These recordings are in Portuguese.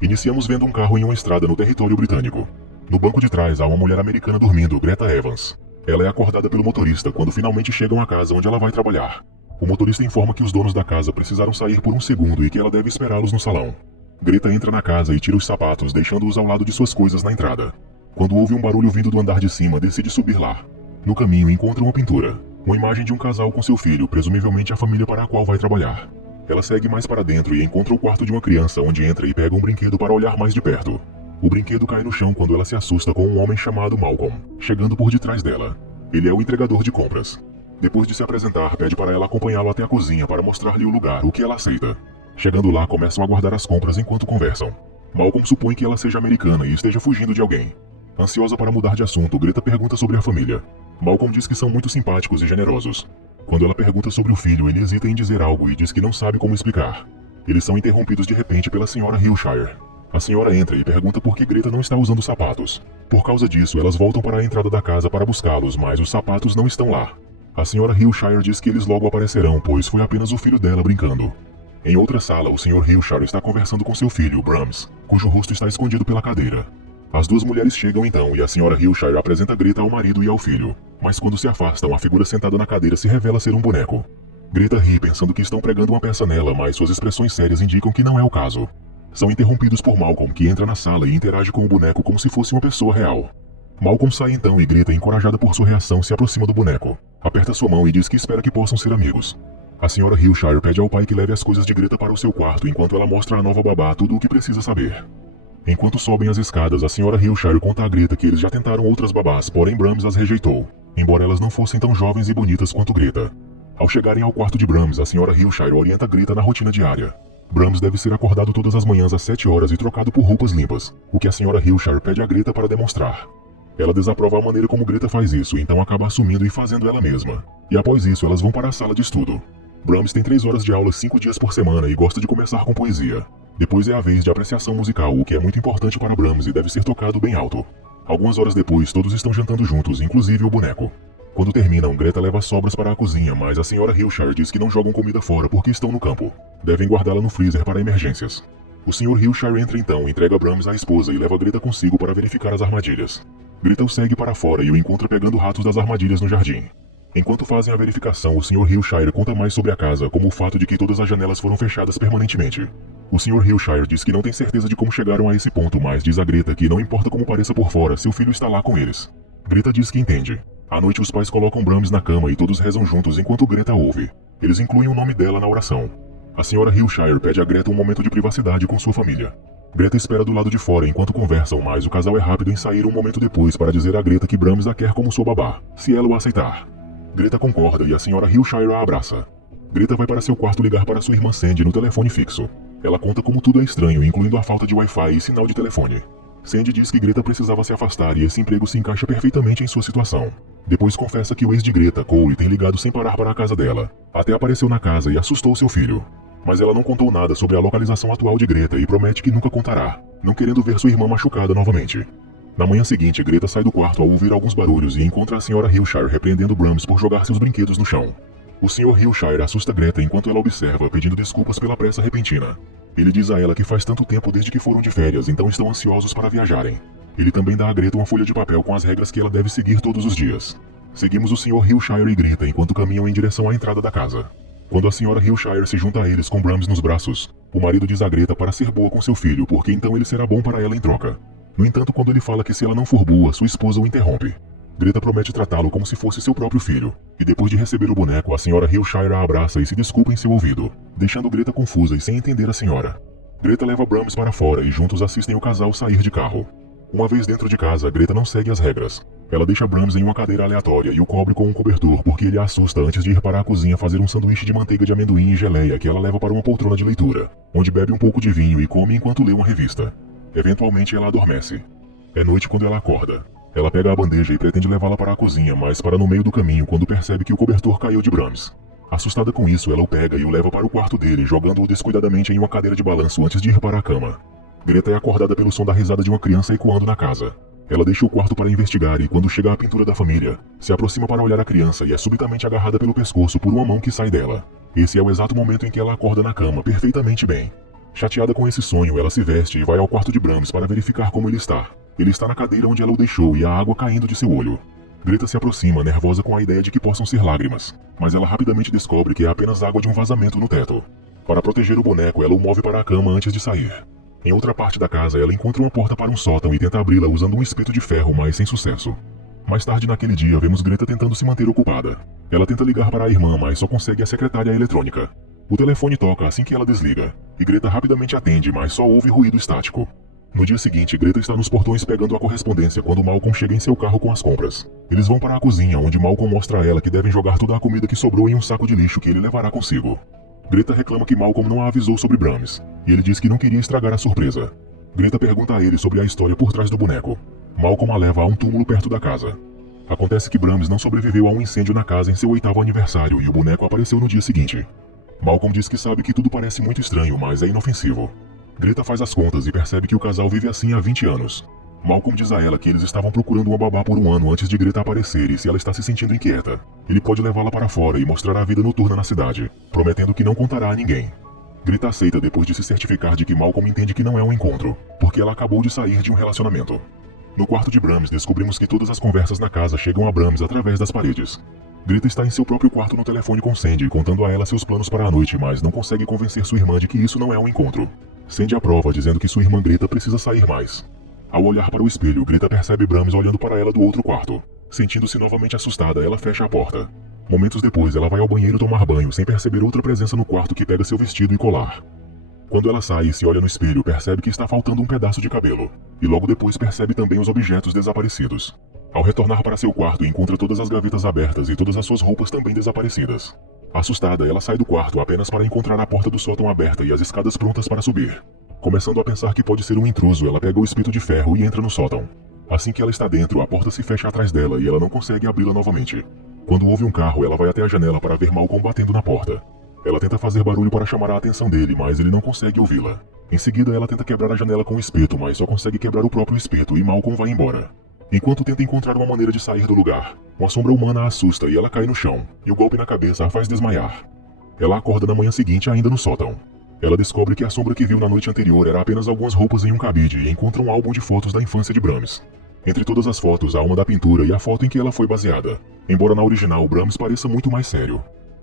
Iniciamos vendo um carro em uma estrada no território britânico. No banco de trás há uma mulher americana dormindo, Greta Evans. Ela é acordada pelo motorista quando finalmente chegam à casa onde ela vai trabalhar. O motorista informa que os donos da casa precisaram sair por um segundo e que ela deve esperá-los no salão. Greta entra na casa e tira os sapatos, deixando-os ao lado de suas coisas na entrada. Quando ouve um barulho vindo do andar de cima, decide subir lá. No caminho encontra uma pintura, uma imagem de um casal com seu filho, presumivelmente a família para a qual vai trabalhar. Ela segue mais para dentro e encontra o quarto de uma criança, onde entra e pega um brinquedo para olhar mais de perto. O brinquedo cai no chão quando ela se assusta com um homem chamado Malcolm, chegando por detrás dela. Ele é o entregador de compras. Depois de se apresentar, pede para ela acompanhá-lo até a cozinha para mostrar-lhe o lugar, o que ela aceita. Chegando lá, começam a guardar as compras enquanto conversam. Malcolm supõe que ela seja americana e esteja fugindo de alguém. Ansiosa para mudar de assunto, Greta pergunta sobre a família. Malcolm diz que são muito simpáticos e generosos. Quando ela pergunta sobre o filho, ele hesita em dizer algo e diz que não sabe como explicar. Eles são interrompidos de repente pela senhora Hillshire. A senhora entra e pergunta por que Greta não está usando sapatos. Por causa disso, elas voltam para a entrada da casa para buscá-los, mas os sapatos não estão lá. A senhora Hillshire diz que eles logo aparecerão, pois foi apenas o filho dela brincando. Em outra sala, o Sr. Hillshire está conversando com seu filho, Brahms, cujo rosto está escondido pela cadeira. As duas mulheres chegam então e a senhora Hillshire apresenta Greta ao marido e ao filho. Mas quando se afastam, a figura sentada na cadeira se revela ser um boneco. Greta ri pensando que estão pregando uma peça nela, mas suas expressões sérias indicam que não é o caso. São interrompidos por Malcolm, que entra na sala e interage com o boneco como se fosse uma pessoa real. Malcolm sai então e Greta, encorajada por sua reação, se aproxima do boneco. Aperta sua mão e diz que espera que possam ser amigos. A senhora Hillshire pede ao pai que leve as coisas de Greta para o seu quarto enquanto ela mostra à nova babá tudo o que precisa saber. Enquanto sobem as escadas, a senhora Hillshire conta a Greta que eles já tentaram outras babás, porém Brahms as rejeitou, embora elas não fossem tão jovens e bonitas quanto Greta. Ao chegarem ao quarto de Brahms, a senhora Hillshire orienta Greta na rotina diária. Brahms deve ser acordado todas as manhãs às 7 horas e trocado por roupas limpas, o que a senhora Hillshire pede a Greta para demonstrar. Ela desaprova a maneira como Greta faz isso, então acaba assumindo e fazendo ela mesma. E após isso, elas vão para a sala de estudo. Brahms tem 3 horas de aula 5 dias por semana e gosta de começar com poesia. Depois é a vez de apreciação musical, o que é muito importante para Brahms e deve ser tocado bem alto. Algumas horas depois, todos estão jantando juntos, inclusive o boneco. Quando terminam, Greta leva as sobras para a cozinha, mas a senhora Hillshire diz que não jogam comida fora porque estão no campo. Devem guardá-la no freezer para emergências. O Sr. Hillshire entra então, entrega Brahms à esposa e leva Greta consigo para verificar as armadilhas. Greta o segue para fora e o encontra pegando ratos das armadilhas no jardim. Enquanto fazem a verificação, o Sr. Hillshire conta mais sobre a casa, como o fato de que todas as janelas foram fechadas permanentemente. O Sr. Hillshire diz que não tem certeza de como chegaram a esse ponto, mas diz a Greta que não importa como pareça por fora, seu filho está lá com eles. Greta diz que entende. À noite os pais colocam Brahms na cama e todos rezam juntos enquanto Greta ouve. Eles incluem o nome dela na oração. A Sra. Hillshire pede a Greta um momento de privacidade com sua família. Greta espera do lado de fora enquanto conversam, mas o casal é rápido em sair um momento depois para dizer a Greta que Brahms a quer como sua babá, se ela o aceitar. Greta concorda e a Sra. Hillshire a abraça. Greta vai para seu quarto ligar para sua irmã Sandy no telefone fixo. Ela conta como tudo é estranho, incluindo a falta de Wi-Fi e sinal de telefone. Sandy diz que Greta precisava se afastar e esse emprego se encaixa perfeitamente em sua situação. Depois confessa que o ex de Greta, Cole, tem ligado sem parar para a casa dela. Até apareceu na casa e assustou seu filho. Mas ela não contou nada sobre a localização atual de Greta e promete que nunca contará, não querendo ver sua irmã machucada novamente. Na manhã seguinte, Greta sai do quarto ao ouvir alguns barulhos e encontra a Sra. Hillshire repreendendo Brahms por jogar seus brinquedos no chão. O Sr. Hillshire assusta Greta enquanto ela observa, pedindo desculpas pela pressa repentina. Ele diz a ela que faz tanto tempo desde que foram de férias, então estão ansiosos para viajarem. Ele também dá a Greta uma folha de papel com as regras que ela deve seguir todos os dias. Seguimos o Sr. Hillshire e Greta enquanto caminham em direção à entrada da casa. Quando a Sra. Hillshire se junta a eles com Brahms nos braços, o marido diz a Greta para ser boa com seu filho, porque então ele será bom para ela em troca. No entanto, quando ele fala que se ela não for boa, sua esposa o interrompe. Greta promete tratá-lo como se fosse seu próprio filho, e depois de receber o boneco, a Sra. Hillshire a abraça e se desculpa em seu ouvido, deixando Greta confusa e sem entender a senhora. Greta leva Brahms para fora e juntos assistem o casal sair de carro. Uma vez dentro de casa, Greta não segue as regras. Ela deixa Brahms em uma cadeira aleatória e o cobre com um cobertor porque ele a assusta antes de ir para a cozinha fazer um sanduíche de manteiga de amendoim e geleia que ela leva para uma poltrona de leitura, onde bebe um pouco de vinho e come enquanto lê uma revista. Eventualmente ela adormece. É noite quando ela acorda. Ela pega a bandeja e pretende levá-la para a cozinha, mas para no meio do caminho quando percebe que o cobertor caiu de Brahms. Assustada com isso, ela o pega e o leva para o quarto dele, jogando-o descuidadamente em uma cadeira de balanço antes de ir para a cama. Greta é acordada pelo som da risada de uma criança ecoando na casa. Ela deixa o quarto para investigar e, quando chega à pintura da família, se aproxima para olhar a criança e é subitamente agarrada pelo pescoço por uma mão que sai dela. Esse é o exato momento em que ela acorda na cama, perfeitamente bem. Chateada com esse sonho, ela se veste e vai ao quarto de Brahms para verificar como ele está. Ele está na cadeira onde ela o deixou e há água caindo de seu olho. Greta se aproxima, nervosa com a ideia de que possam ser lágrimas, mas ela rapidamente descobre que é apenas água de um vazamento no teto. Para proteger o boneco, ela o move para a cama antes de sair. Em outra parte da casa, ela encontra uma porta para um sótão e tenta abri-la usando um espeto de ferro, mas sem sucesso. Mais tarde naquele dia, vemos Greta tentando se manter ocupada. Ela tenta ligar para a irmã, mas só consegue a secretária eletrônica. O telefone toca assim que ela desliga, e Greta rapidamente atende, mas só ouve ruído estático. No dia seguinte, Greta está nos portões pegando a correspondência quando Malcolm chega em seu carro com as compras. Eles vão para a cozinha, onde Malcolm mostra a ela que devem jogar toda a comida que sobrou em um saco de lixo que ele levará consigo. Greta reclama que Malcolm não a avisou sobre Brahms, e ele diz que não queria estragar a surpresa. Greta pergunta a ele sobre a história por trás do boneco. Malcolm a leva a um túmulo perto da casa. Acontece que Brahms não sobreviveu a um incêndio na casa em seu 8º aniversário e o boneco apareceu no dia seguinte. Malcolm diz que sabe que tudo parece muito estranho, mas é inofensivo. Greta faz as contas e percebe que o casal vive assim há 20 anos. Malcolm diz a ela que eles estavam procurando uma babá por um ano antes de Greta aparecer e se ela está se sentindo inquieta, ele pode levá-la para fora e mostrar a vida noturna na cidade, prometendo que não contará a ninguém. Greta aceita depois de se certificar de que Malcolm entende que não é um encontro, porque ela acabou de sair de um relacionamento. No quarto de Brahms, descobrimos que todas as conversas na casa chegam a Brahms através das paredes. Greta está em seu próprio quarto no telefone com Sandy, contando a ela seus planos para a noite, mas não consegue convencer sua irmã de que isso não é um encontro. Sandy aprova, dizendo que sua irmã Greta precisa sair mais. Ao olhar para o espelho, Greta percebe Brahms olhando para ela do outro quarto. Sentindo-se novamente assustada, ela fecha a porta. Momentos depois, ela vai ao banheiro tomar banho, sem perceber outra presença no quarto que pega seu vestido e colar. Quando ela sai e se olha no espelho, percebe que está faltando um pedaço de cabelo, e logo depois percebe também os objetos desaparecidos. Ao retornar para seu quarto, encontra todas as gavetas abertas e todas as suas roupas também desaparecidas. Assustada, ela sai do quarto apenas para encontrar a porta do sótão aberta e as escadas prontas para subir. Começando a pensar que pode ser um intruso, ela pega o espeto de ferro e entra no sótão. Assim que ela está dentro, a porta se fecha atrás dela e ela não consegue abri-la novamente. Quando ouve um carro, ela vai até a janela para ver Malcolm batendo na porta. Ela tenta fazer barulho para chamar a atenção dele, mas ele não consegue ouvi-la. Em seguida, ela tenta quebrar a janela com o espeto, mas só consegue quebrar o próprio espeto e Malcolm vai embora. Enquanto tenta encontrar uma maneira de sair do lugar, uma sombra humana a assusta e ela cai no chão, e o golpe na cabeça a faz desmaiar. Ela acorda na manhã seguinte ainda no sótão. Ela descobre que a sombra que viu na noite anterior era apenas algumas roupas em um cabide e encontra um álbum de fotos da infância de Brahms. Entre todas as fotos há uma da pintura e a foto em que ela foi baseada, embora na original Brahms pareça muito mais sério.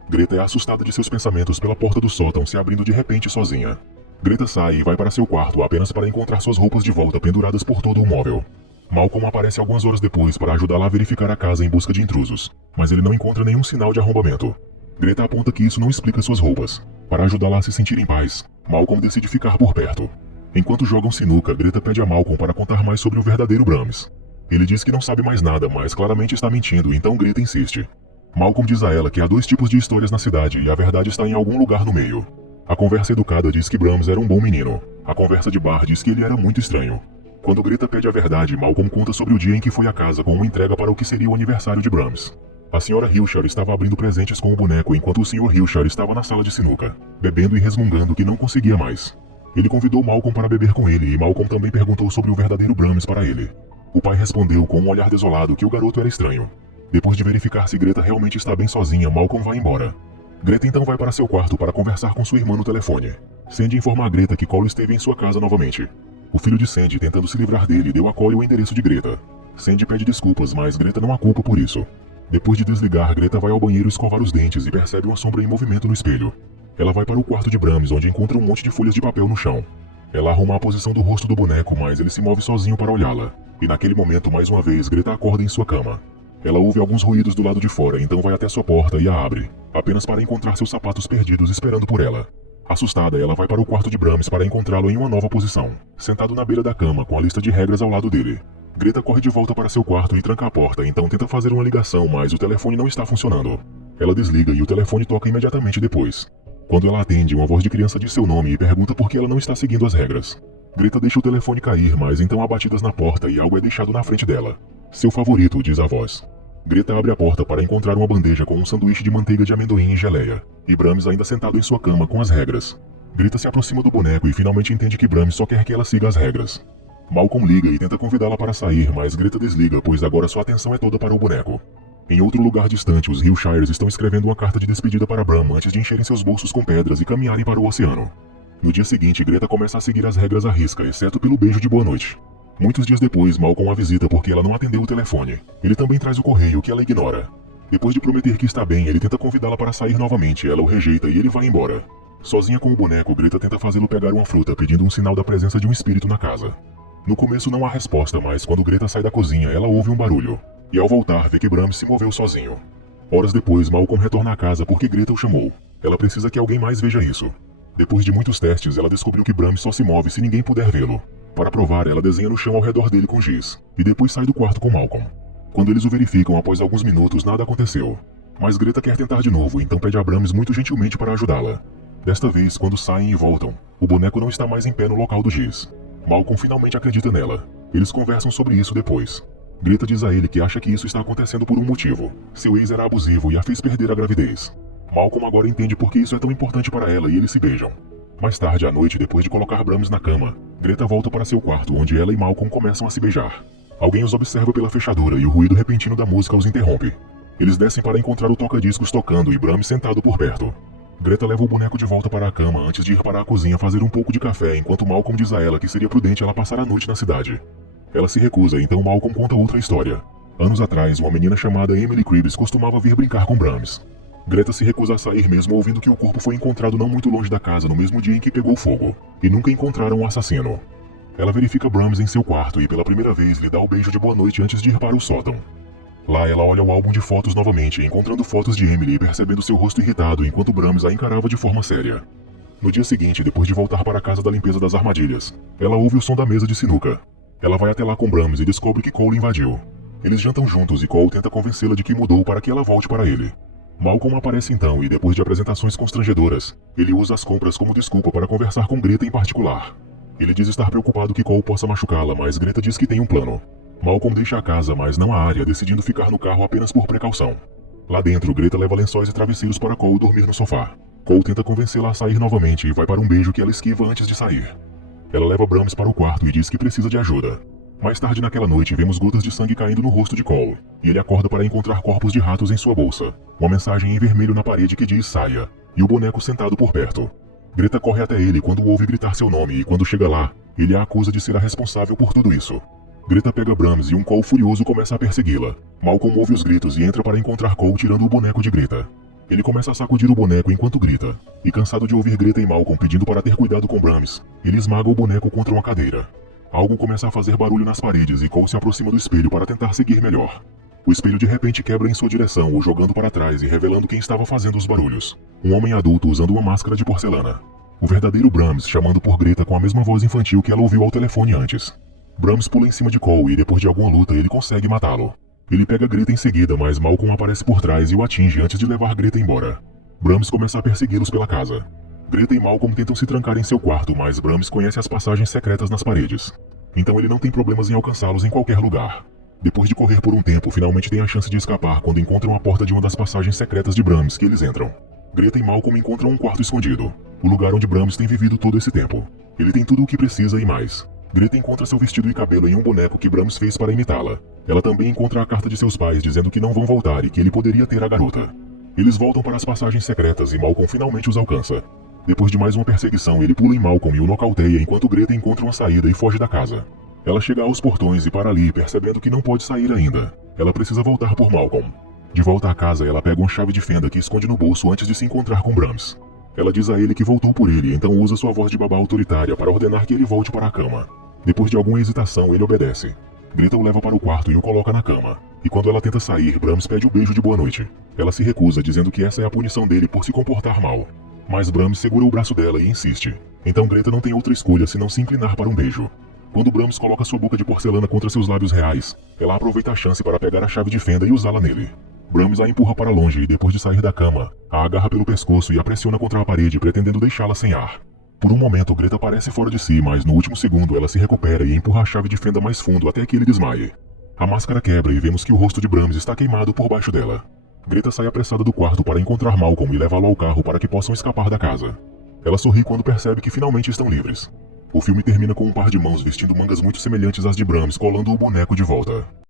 Greta é assustada de seus pensamentos pela porta do sótão se abrindo de repente sozinha. Greta sai e vai para seu quarto apenas para encontrar suas roupas de volta penduradas por todo o móvel. Malcolm aparece algumas horas depois para ajudá-la a verificar a casa em busca de intrusos, mas ele não encontra nenhum sinal de arrombamento. Greta aponta que isso não explica suas roupas. Para ajudá-la a se sentir em paz, Malcolm decide ficar por perto. Enquanto jogam sinuca, Greta pede a Malcolm para contar mais sobre o verdadeiro Brahms. Ele diz que não sabe mais nada, mas claramente está mentindo, então Greta insiste. Malcolm diz a ela que há 2 tipos de histórias na cidade e a verdade está em algum lugar no meio. A conversa educada diz que Brahms era um bom menino. A conversa de bar diz que ele era muito estranho. Quando Greta pede a verdade, Malcolm conta sobre o dia em que foi à casa com uma entrega para o que seria o aniversário de Brahms. A senhora Hilshire estava abrindo presentes com o boneco enquanto o Sr. Hilshire estava na sala de sinuca, bebendo e resmungando que não conseguia mais. Ele convidou Malcolm para beber com ele e Malcolm também perguntou sobre o verdadeiro Brahms para ele. O pai respondeu com um olhar desolado que o garoto era estranho. Depois de verificar se Greta realmente está bem sozinha, Malcolm vai embora. Greta então vai para seu quarto para conversar com sua irmã no telefone. Sandy informa a Greta que Cole esteve em sua casa novamente. O filho de Sandy, tentando se livrar dele, deu a Cole o endereço de Greta. Sandy pede desculpas, mas Greta não a culpa por isso. Depois de desligar, Greta vai ao banheiro escovar os dentes e percebe uma sombra em movimento no espelho. Ela vai para o quarto de Brahms, onde encontra um monte de folhas de papel no chão. Ela arruma a posição do rosto do boneco, mas ele se move sozinho para olhá-la. E naquele momento, mais uma vez, Greta acorda em sua cama. Ela ouve alguns ruídos do lado de fora, então vai até sua porta e a abre, apenas para encontrar seus sapatos perdidos esperando por ela. Assustada, ela vai para o quarto de Brahms para encontrá-lo em uma nova posição, sentado na beira da cama com a lista de regras ao lado dele. Greta corre de volta para seu quarto e tranca a porta, então tenta fazer uma ligação, mas o telefone não está funcionando. Ela desliga e o telefone toca imediatamente depois. Quando ela atende, uma voz de criança diz seu nome e pergunta por que ela não está seguindo as regras. Greta deixa o telefone cair, mas então há batidas na porta e algo é deixado na frente dela. Seu favorito, diz a voz. Greta abre a porta para encontrar uma bandeja com um sanduíche de manteiga de amendoim e geleia, e Brahms ainda sentado em sua cama com as regras. Greta se aproxima do boneco e finalmente entende que Brahms só quer que ela siga as regras. Malcolm liga e tenta convidá-la para sair, mas Greta desliga, pois agora sua atenção é toda para o boneco. Em outro lugar distante, os Hilshires estão escrevendo uma carta de despedida para Bram antes de encherem seus bolsos com pedras e caminharem para o oceano. No dia seguinte, Greta começa a seguir as regras à risca, exceto pelo beijo de boa noite. Muitos dias depois, Malcolm a visita porque ela não atendeu o telefone. Ele também traz o correio, que ela ignora. Depois de prometer que está bem, ele tenta convidá-la para sair novamente, ela o rejeita e ele vai embora. Sozinha com o boneco, Greta tenta fazê-lo pegar uma fruta, pedindo um sinal da presença de um espírito na casa. No começo não há resposta, mas quando Greta sai da cozinha, ela ouve um barulho. E ao voltar, vê que Brahms se moveu sozinho. Horas depois, Malcolm retorna à casa porque Greta o chamou. Ela precisa que alguém mais veja isso. Depois de muitos testes, ela descobriu que Brahms só se move se ninguém puder vê-lo. Para provar, ela desenha no chão ao redor dele com giz, e depois sai do quarto com Malcolm. Quando eles o verificam após alguns minutos, nada aconteceu. Mas Greta quer tentar de novo, então pede a Brahms muito gentilmente para ajudá-la. Desta vez, quando saem e voltam, o boneco não está mais em pé no local do giz. Malcolm finalmente acredita nela. Eles conversam sobre isso depois. Greta diz a ele que acha que isso está acontecendo por um motivo. Seu ex era abusivo e a fez perder a gravidez. Malcolm agora entende por que isso é tão importante para ela e eles se beijam. Mais tarde à noite, depois de colocar Brahms na cama, Greta volta para seu quarto, onde ela e Malcolm começam a se beijar. Alguém os observa pela fechadura e o ruído repentino da música os interrompe. Eles descem para encontrar o toca-discos tocando e Brahms sentado por perto. Greta leva o boneco de volta para a cama antes de ir para a cozinha fazer um pouco de café, enquanto Malcolm diz a ela que seria prudente ela passar a noite na cidade. Ela se recusa, então Malcolm conta outra história. Anos atrás, uma menina chamada Emily Cribbs costumava vir brincar com Brahms. Greta se recusa a sair mesmo ouvindo que o corpo foi encontrado não muito longe da casa no mesmo dia em que pegou fogo, e nunca encontraram o assassino. Ela verifica Brahms em seu quarto e pela primeira vez lhe dá o beijo de boa noite antes de ir para o sótão. Lá ela olha o álbum de fotos novamente, encontrando fotos de Emily e percebendo seu rosto irritado enquanto Brahms a encarava de forma séria. No dia seguinte, depois de voltar para a casa da limpeza das armadilhas, ela ouve o som da mesa de sinuca. Ela vai até lá com Brahms e descobre que Cole invadiu. Eles jantam juntos e Cole tenta convencê-la de que mudou para que ela volte para ele. Malcolm aparece então e depois de apresentações constrangedoras, ele usa as compras como desculpa para conversar com Greta em particular. Ele diz estar preocupado que Cole possa machucá-la, mas Greta diz que tem um plano. Malcolm deixa a casa, mas não a área, decidindo ficar no carro apenas por precaução. Lá dentro, Greta leva lençóis e travesseiros para Cole dormir no sofá. Cole tenta convencê-la a sair novamente e vai para um beijo que ela esquiva antes de sair. Ela leva Brahms para o quarto e diz que precisa de ajuda. Mais tarde naquela noite, vemos gotas de sangue caindo no rosto de Cole, e ele acorda para encontrar corpos de ratos em sua bolsa, uma mensagem em vermelho na parede que diz saia, e o boneco sentado por perto. Greta corre até ele quando ouve gritar seu nome e quando chega lá, ele a acusa de ser a responsável por tudo isso. Greta pega Brahms e um Cole furioso começa a persegui-la. Malcolm ouve os gritos e entra para encontrar Cole tirando o boneco de Greta. Ele começa a sacudir o boneco enquanto grita, e cansado de ouvir Greta e Malcolm pedindo para ter cuidado com Brahms, ele esmaga o boneco contra uma cadeira. Algo começa a fazer barulho nas paredes e Cole se aproxima do espelho para tentar seguir melhor. O espelho de repente quebra em sua direção, o jogando para trás e revelando quem estava fazendo os barulhos. Um homem adulto usando uma máscara de porcelana. O verdadeiro Brahms chamando por Greta com a mesma voz infantil que ela ouviu ao telefone antes. Brahms pula em cima de Cole e depois de alguma luta ele consegue matá-lo. Ele pega Greta em seguida, mas Malcolm aparece por trás e o atinge antes de levar Greta embora. Brahms começa a persegui-los pela casa. Greta e Malcolm tentam se trancar em seu quarto, mas Brahms conhece as passagens secretas nas paredes. Então ele não tem problemas em alcançá-los em qualquer lugar. Depois de correr por um tempo, finalmente tem a chance de escapar quando encontram a porta de uma das passagens secretas de Brahms que eles entram. Greta e Malcolm encontram um quarto escondido, o lugar onde Brahms tem vivido todo esse tempo. Ele tem tudo o que precisa e mais. Greta encontra seu vestido e cabelo em um boneco que Brahms fez para imitá-la. Ela também encontra a carta de seus pais dizendo que não vão voltar e que ele poderia ter a garota. Eles voltam para as passagens secretas e Malcolm finalmente os alcança. Depois de mais uma perseguição, ele pula em Malcolm e o nocauteia enquanto Greta encontra uma saída e foge da casa. Ela chega aos portões e para ali, percebendo que não pode sair ainda. Ela precisa voltar por Malcolm. De volta à casa, ela pega uma chave de fenda que esconde no bolso antes de se encontrar com Brahms. Ela diz a ele que voltou por ele, então usa sua voz de babá autoritária para ordenar que ele volte para a cama. Depois de alguma hesitação, ele obedece. Greta o leva para o quarto e o coloca na cama. E quando ela tenta sair, Brahms pede o beijo de boa noite. Ela se recusa, dizendo que essa é a punição dele por se comportar mal. Mas Brahms segura o braço dela e insiste. Então Greta não tem outra escolha senão se inclinar para um beijo. Quando Brahms coloca sua boca de porcelana contra seus lábios reais, ela aproveita a chance para pegar a chave de fenda e usá-la nele. Brahms a empurra para longe e depois de sair da cama, a agarra pelo pescoço e a pressiona contra a parede, pretendendo deixá-la sem ar. Por um momento, Greta parece fora de si, mas no último segundo ela se recupera e empurra a chave de fenda mais fundo até que ele desmaie. A máscara quebra e vemos que o rosto de Brahms está queimado por baixo dela. Greta sai apressada do quarto para encontrar Malcolm e levá-lo ao carro para que possam escapar da casa. Ela sorri quando percebe que finalmente estão livres. O filme termina com um par de mãos vestindo mangas muito semelhantes às de Brahms colando o boneco de volta.